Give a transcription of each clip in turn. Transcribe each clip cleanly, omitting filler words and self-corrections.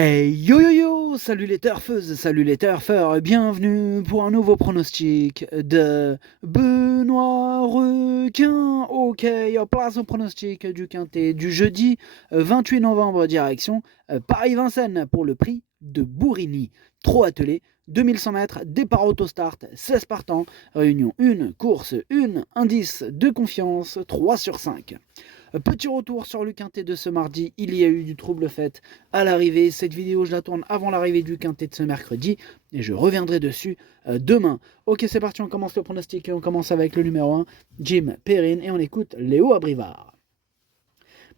Hey yo yo yo! Salut les turfeuses, salut les turfeurs, et bienvenue pour un nouveau pronostic de Benoît Requin. Ok, place au pronostic du quintet du jeudi 28 novembre, direction Paris-Vincennes pour le prix de Bourigny. Trop attelé, 2100 mètres, départ autostart, 16 partants, réunion 1, course 1, indice de confiance 3 sur 5. Petit retour sur le quintet de ce mardi, il y a eu du trouble fait à l'arrivée. Cette vidéo, je la tourne avant l'arrivée du quintet de ce mercredi et je reviendrai dessus demain. Ok, c'est parti, on commence le pronostic et on commence avec le numéro 1, Jim Perrine, et on écoute Léo Abrivard.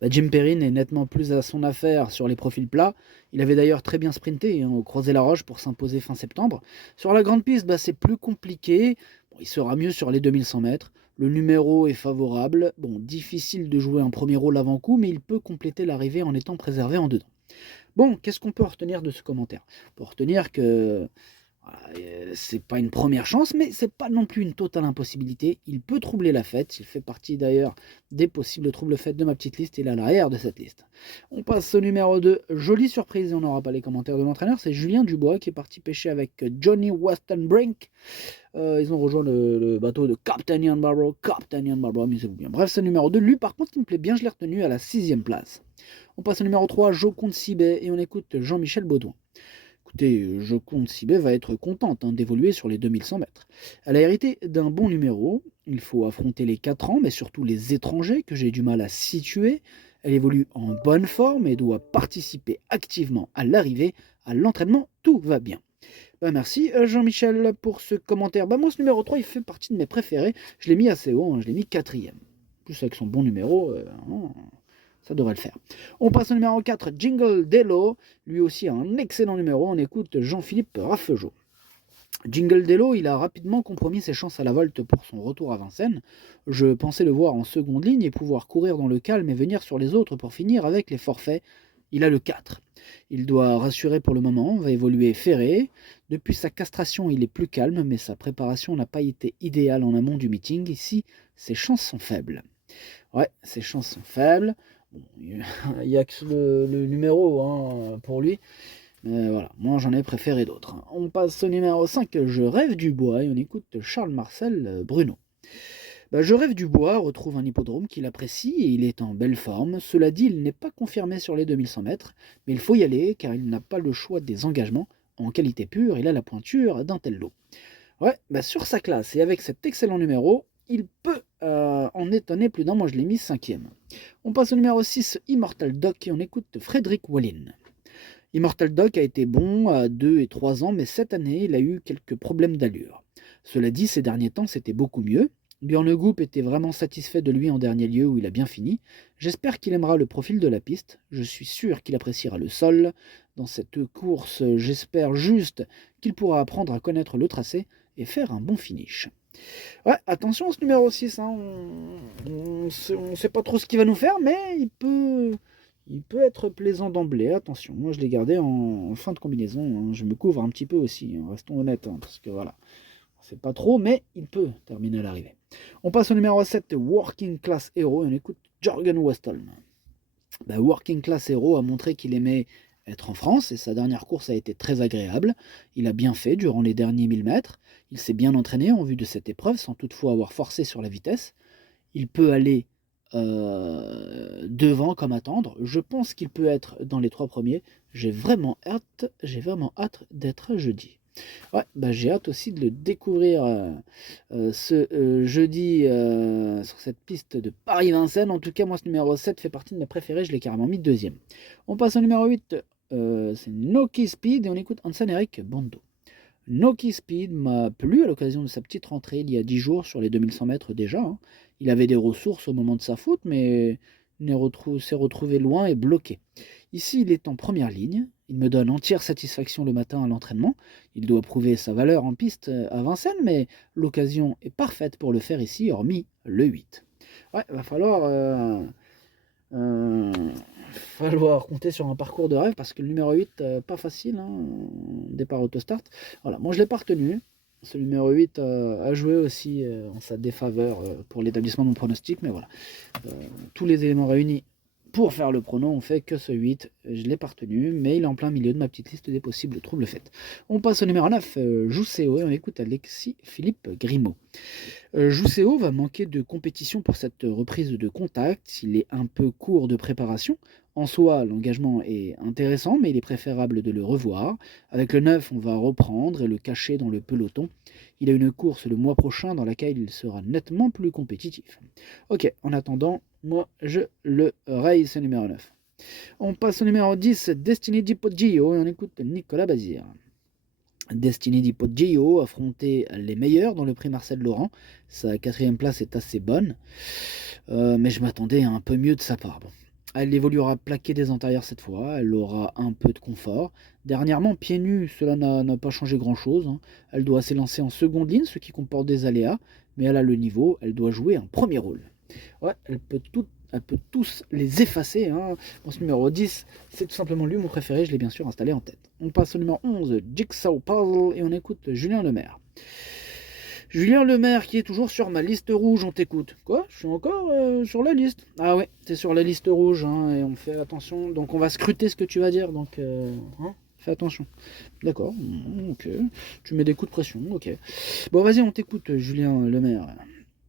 Jim Perrine est nettement plus à son affaire sur les profils plats. Il avait d'ailleurs très bien sprinté au Croisé-la-Roche pour s'imposer fin septembre. Sur la grande piste, c'est plus compliqué. Bon, il sera mieux sur les 2100 mètres. Le numéro est favorable. Bon, difficile de jouer un premier rôle avant-coup, mais il peut compléter l'arrivée en étant préservé en dedans. Bon, qu'est-ce qu'on peut retenir de ce commentaire? On peut retenir que c'est pas une première chance, mais c'est pas non plus une totale impossibilité. Il peut troubler la fête. Il fait partie d'ailleurs des possibles troubles fêtes de ma petite liste. Il est à l'arrière de cette liste. On passe au numéro 2. Jolie surprise, on n'aura pas les commentaires de l'entraîneur. C'est Julien Dubois qui est parti pêcher avec Johnny Weston Brink. Ils ont rejoint le bateau de Captain Ian Barbaro. Captain Ian Barbaro, amusez-vous bien. Bref, c'est le numéro 2. Lui, par contre, il me plaît bien. Je l'ai retenu à la 6ème place. On passe au numéro 3, Joconde Sibet, et on écoute Jean-Michel Baudouin. Écoutez, Joconde Sibet va être contente d'évoluer sur les 2100 mètres. Elle a hérité d'un bon numéro. Il faut affronter les 4 ans, mais surtout les étrangers que j'ai du mal à situer. Elle évolue en bonne forme et doit participer activement à l'arrivée, à l'entraînement. Tout va bien. Merci Jean-Michel pour ce commentaire. Moi, ce numéro 3, il fait partie de mes préférés. Je l'ai mis assez haut, je l'ai mis 4ème. Plus avec son bon numéro, ça devrait le faire. On passe au numéro 4, Jingle Dello. Lui aussi un excellent numéro. On écoute Jean-Philippe Raffegeot. Jingle Dello, il a rapidement compromis ses chances à la volte pour son retour à Vincennes. Je pensais le voir en seconde ligne et pouvoir courir dans le calme et venir sur les autres pour finir avec les forfaits. Il a le 4. Il doit rassurer pour le moment, va évoluer ferré. Depuis sa castration, il est plus calme, mais sa préparation n'a pas été idéale en amont du meeting. Ici, ses chances sont faibles. Ouais, ses chances sont faibles. Bon, il n'y a que le numéro pour lui. Mais voilà, moi j'en ai préféré d'autres. On passe au numéro 5, Je rêve du bois, et on écoute Charles-Marcel Bruno. Je rêve du bois retrouve un hippodrome qu'il apprécie et il est en belle forme. Cela dit, il n'est pas confirmé sur les 2100 mètres, mais il faut y aller car il n'a pas le choix des engagements. En qualité pure, il a la pointure d'un tel lot. Ouais, sur sa classe et avec cet excellent numéro, il peut en étonner plus d'un. Moi, je l'ai mis 5ème. On passe au numéro 6, Immortal Doc, et on écoute Frédéric Wallin. Immortal Doc a été bon à 2 et 3 ans, mais cette année, il a eu quelques problèmes d'allure. Cela dit, ces derniers temps, c'était beaucoup mieux. Björn Le Goup était vraiment satisfait de lui en dernier lieu où il a bien fini. J'espère qu'il aimera le profil de la piste. Je suis sûr qu'il appréciera le sol. Dans cette course, j'espère juste qu'il pourra apprendre à connaître le tracé et faire un bon finish. Ouais, attention à ce numéro 6, on ne sait pas trop ce qu'il va nous faire, mais il peut être plaisant d'emblée. Attention, moi je l'ai gardé en fin de combinaison, je me couvre un petit peu aussi, restons honnêtes, parce que voilà, on sait pas trop, mais il peut terminer à l'arrivée. On passe au numéro 7, Working Class Hero, et on écoute Jorgen Westholm. Working Class Hero a montré qu'il aimait être en France et sa dernière course a été très agréable. Il a bien fait durant les derniers 1000 mètres. Il s'est bien entraîné en vue de cette épreuve sans toutefois avoir forcé sur la vitesse. Il peut aller devant comme attendre. Je pense qu'il peut être dans les 3 premiers. J'ai vraiment hâte d'être jeudi. Ouais, j'ai hâte aussi de le découvrir ce jeudi sur cette piste de Paris-Vincennes. En tout cas, moi, ce numéro 7 fait partie de mes préférés. Je l'ai carrément mis 2ème. On passe au numéro 8. C'est Noki Speed et on écoute Hansen Eric Bando. Noki Speed m'a plu à l'occasion de sa petite rentrée il y a 10 jours sur les 2100 mètres déjà. Il avait des ressources au moment de sa faute, mais s'est retrouvé loin et bloqué. Ici, il est en première ligne. Il me donne entière satisfaction le matin à l'entraînement. Il doit prouver sa valeur en piste à Vincennes, mais l'occasion est parfaite pour le faire ici, hormis le 8. Ouais, va falloir compter sur un parcours de rêve parce que le numéro 8, pas facile, départ autostart. Voilà, moi je l'ai pas retenu. Ce numéro 8 a joué aussi en sa défaveur pour l'établissement de mon pronostic, mais voilà. Tous les éléments réunis Pour faire le pronom, on fait que ce 8, je l'ai pas retenu, mais il est en plein milieu de ma petite liste des possibles troubles faits. On passe au numéro 9, Jousseo, et on écoute Alexis Philippe Grimaud. Jousseo va manquer de compétition pour cette reprise de contact, il est un peu court de préparation. En soi, l'engagement est intéressant, mais il est préférable de le revoir. Avec le 9, on va reprendre et le cacher dans le peloton. Il a une course le mois prochain dans laquelle il sera nettement plus compétitif. Ok, en attendant, moi je le race numéro 9. On passe au numéro 10, Destiny di Poggio, et on écoute Nicolas Bazir. Destiny di Poggio affrontait les meilleurs dans le prix Marcel Laurent. Sa 4e place est assez bonne, mais je m'attendais à un peu mieux de sa part. Bon. Elle évoluera plaquée des antérieurs cette fois, elle aura un peu de confort. Dernièrement, pieds nus, cela n'a pas changé grand-chose. Hein. Elle doit s'élancer en seconde ligne, ce qui comporte des aléas, mais elle a le niveau, elle doit jouer un premier rôle. Ouais, elle peut tous les effacer. Hein. Bon, ce numéro 10, c'est tout simplement lui mon préféré, je l'ai bien sûr installé en tête. On passe au numéro 11, Jigsaw Puzzle, et on écoute Julien Lemaire. Julien Lemaire qui est toujours sur ma liste rouge, on t'écoute. Quoi? Je suis encore sur la liste. Ah ouais, t'es sur la liste rouge, hein, et on fait attention. Donc on va scruter ce que tu vas dire, donc hein, fais attention. D'accord, ok. Tu mets des coups de pression, ok. Bon, vas-y, on t'écoute, Julien Lemaire.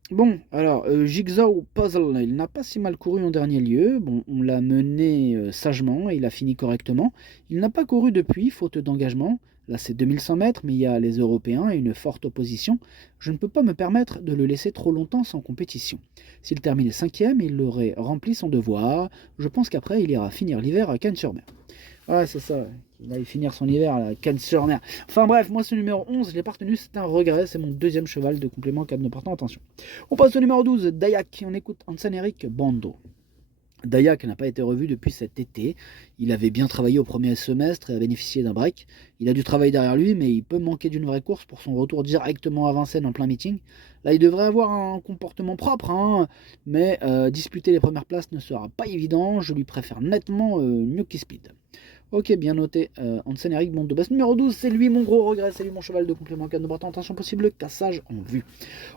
Bon, alors, Jigsaw Puzzle, il n'a pas si mal couru en dernier lieu. Bon, on l'a mené sagement et il a fini correctement. Il n'a pas couru depuis, faute d'engagement. Là, c'est 2100 mètres, mais il y a les Européens et une forte opposition. Je ne peux pas me permettre de le laisser trop longtemps sans compétition. S'il terminait 5e, il aurait rempli son devoir. Je pense qu'après, il ira finir l'hiver à Cannes-sur-Mer. Ouais, c'est ça, il allait finir son hiver à Cannes-sur-Mer. Enfin bref, moi ce numéro 11, je l'ai pas retenu, c'est un regret, c'est mon 2e cheval de complément cap ne portant attention. On passe au numéro 12, Dayak, on écoute Hansen-Eric Bando. Dayak n'a pas été revu depuis cet été. Il avait bien travaillé au premier semestre et a bénéficié d'un break. Il a du travail derrière lui, mais il peut manquer d'une vraie course pour son retour directement à Vincennes en plein meeting. Là, il devrait avoir un comportement propre, hein, mais disputer les premières places ne sera pas évident. Je lui préfère nettement Gnocchi Speed. Ok, bien noté. Hansen-Eric Bando. Base numéro 12, c'est lui mon gros regret, c'est lui mon cheval de complément cap ne portant attention possible, cassage en vue.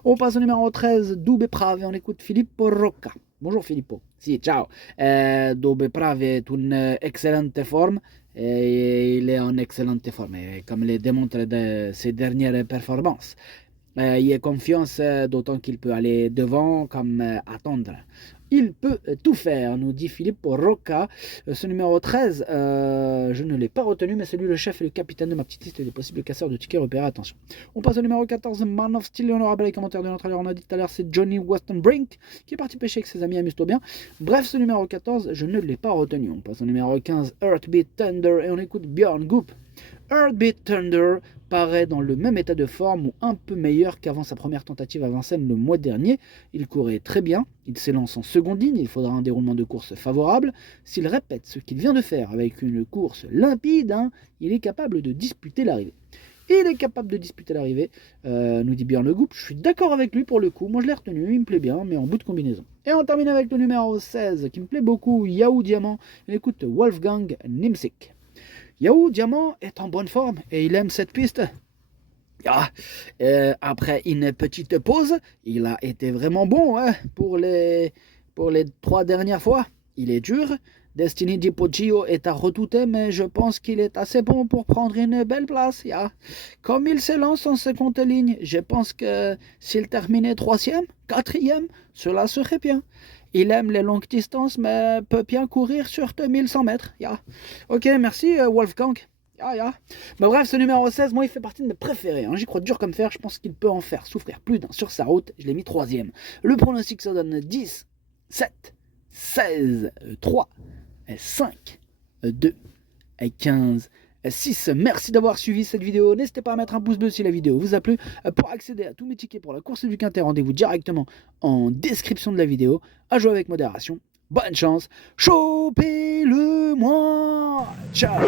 On passe au numéro 13, Dube Prave, et on écoute Filippo Rocca. Bonjour Filippo. Si, ciao. Dube Prave est une excellente forme. Et il est en excellente forme, comme le démontre de ses dernières performances. Il a confiance, d'autant qu'il peut aller devant comme attendre. Il peut tout faire, nous dit Filippo Rocca. Ce numéro 13, je ne l'ai pas retenu, mais c'est lui le chef et le capitaine de ma petite liste des possibles casseurs de tickets repérés. Attention. On passe au numéro 14, Man of Steel, et on aura les commentaires de notre allure. On a dit tout à l'heure, c'est Johnny Weston Brink qui est parti pêcher avec ses amis, amuse-toi bien. Bref, ce numéro 14, je ne l'ai pas retenu. On passe au numéro 15, Heartbeat Thunder, et on écoute Björn Goop. Heartbeat Thunder paraît dans le même état de forme ou un peu meilleur qu'avant sa première tentative à Vincennes le mois dernier. Il courait très bien, il s'élance en seconde ligne, il faudra un déroulement de course favorable. S'il répète ce qu'il vient de faire avec une course limpide, hein, il est capable de disputer l'arrivée. Il est capable de disputer l'arrivée, nous dit Björn Le Goup. Je suis d'accord avec lui pour le coup, moi je l'ai retenu, il me plaît bien, mais en bout de combinaison. Et on termine avec le numéro 16, qui me plaît beaucoup, Yahoo Diamant. On écoute Wolfgang Nimsik. Yahoo Diamant est en bonne forme et il aime cette piste. Ah, après une petite pause, il a été vraiment bon, hein, pour les 3 dernières fois. Il est dur. Destiny di Poggio est à redouter, mais je pense qu'il est assez bon pour prendre une belle place. Yeah. Comme il s'élance en seconde ligne, je pense que s'il terminait 3e, 4e, cela serait bien. Il aime les longues distances, mais peut bien courir sur 2100 mètres. Yeah. Ok, merci Wolfgang. Mais bref, ce numéro 16, moi, il fait partie de mes préférés. Hein. J'y crois dur comme fer. Je pense qu'il peut en faire souffrir plus d'un sur sa route. Je l'ai mis 3e. Le pronostic, ça donne 10, 7, 16, 3, 5, 2, 15, 6. Merci d'avoir suivi cette vidéo. N'hésitez pas à mettre un pouce bleu si la vidéo vous a plu. Pour accéder à tous mes tickets pour la course du Quintet, rendez-vous directement en description de la vidéo. À jouer avec modération. Bonne chance. Chopez-le-moi. Ciao.